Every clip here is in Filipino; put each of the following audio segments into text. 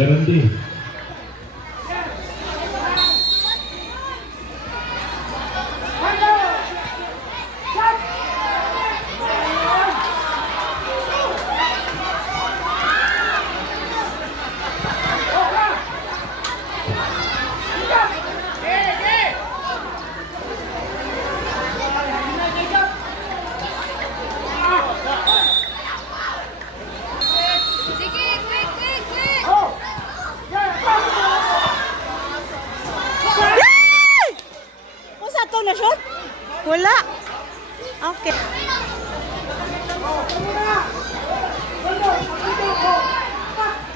Geraldine. Wala. Okay.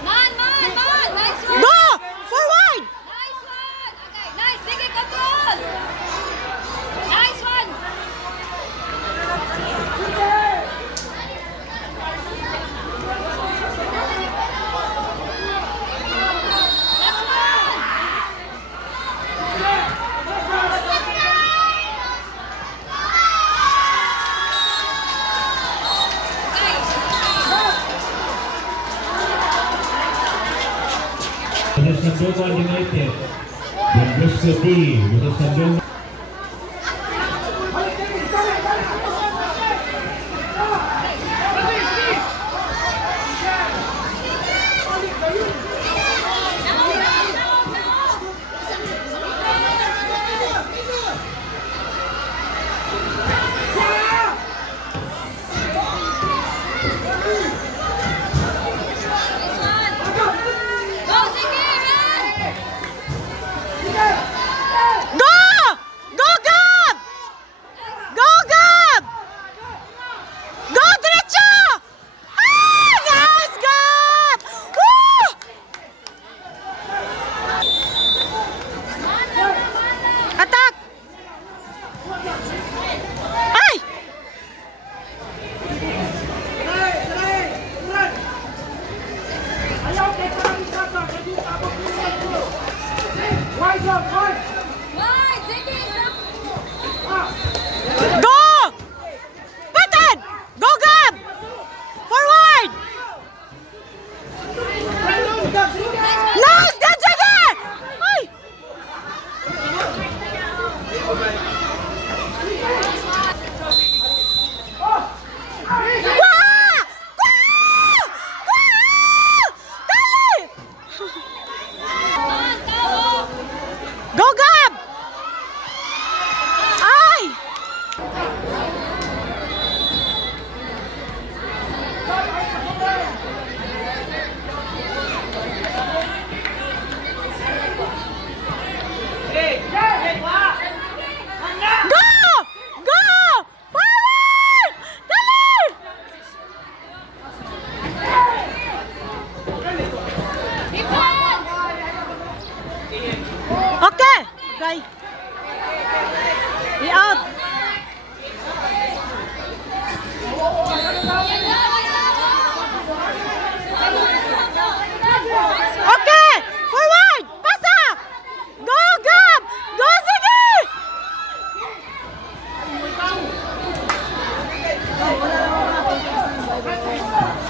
Man! Nice one! Go! Forward! Nice one! Okay, nice! Sige, control! Nice one! Last one! Versus Sandokan United. Dan Gusto D. Versus Sandokan. Go, sige! Run! Go! Go, Gab! Go, Gab! Go, diretso! Ah! Nice, Gab! Woo! Attack! Ay! Why? Sige! Go! Button! Go, Gab! Forward! Nice! Dan, sige! Ay! Gwa! Gwa! Gwa! Dali! Man, tao! Go, Gab! Ay! Go! Go! Forward! Dali! Defense! Okay. Okay. I-out. Okay. Forward. Pasa. Go, Gab. Go, sige.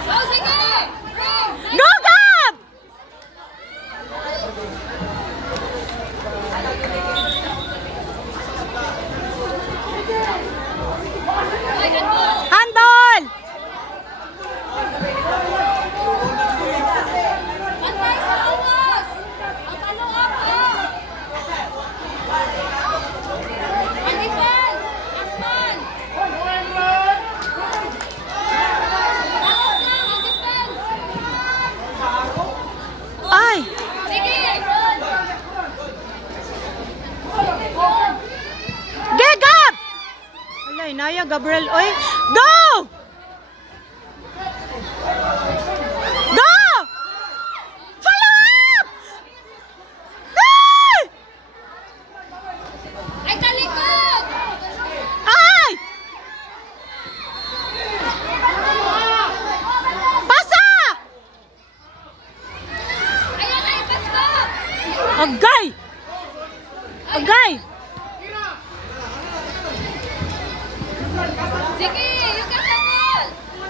Go, sige! Bring! Go, Gab. Ay, handball! Handball. Pantay sa awas! Ang follow up, ah! Ang defense! Asman! Out lang ang defense! Ay. Sige! Ge, Gab. Wala, inaya, Gabriel. Oy. Go. Go. Follow up. Ay. Ay, talikod! Ay. Pasa. Ayan, ay, pasko! Agay. Agay. Sige, you got the ball!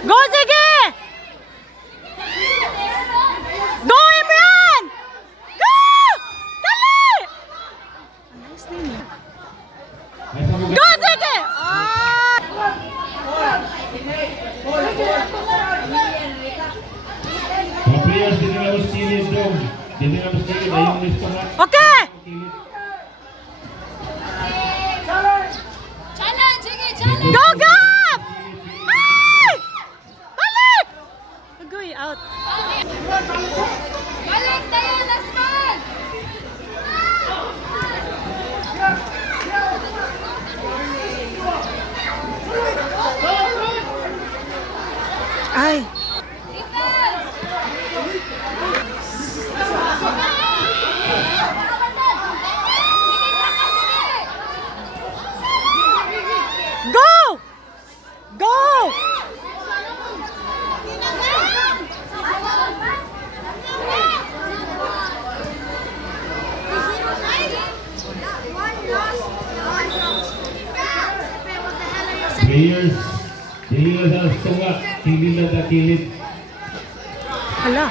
Go, sige. Go, Imran. kilid dong. Dili na mas kilid. Ayun listo nga. Okay! Kilid. Challenge, sige, challenge. Go, Gab! Ay! Balik! Agoy, out. Balik tayo, last man. Ay. Defense. Sige, saka, sige. Go! Go! Players. Players ang tunga. Kilid na kilid. Hala.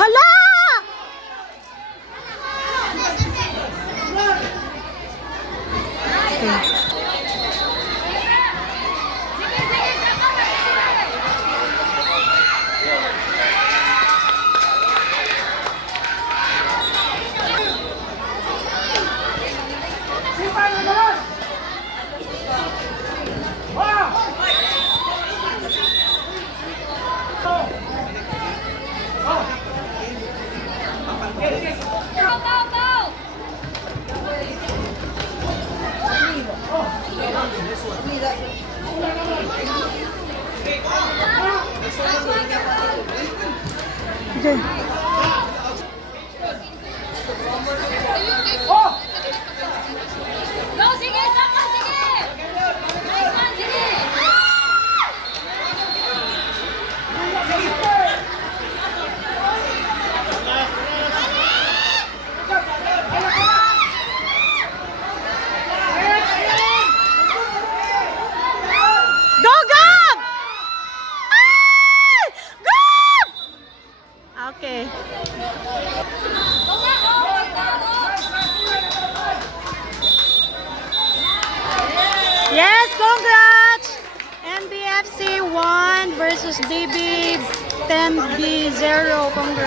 Hala! Go, go, go. Okay. Go, sige, saka, sige. Nice man, sige. Go, Gab! Ay! Gab! Okay. Go nga, go, go, go. Yes, congrats! NBFC 1 versus DB 10B0. Congrats.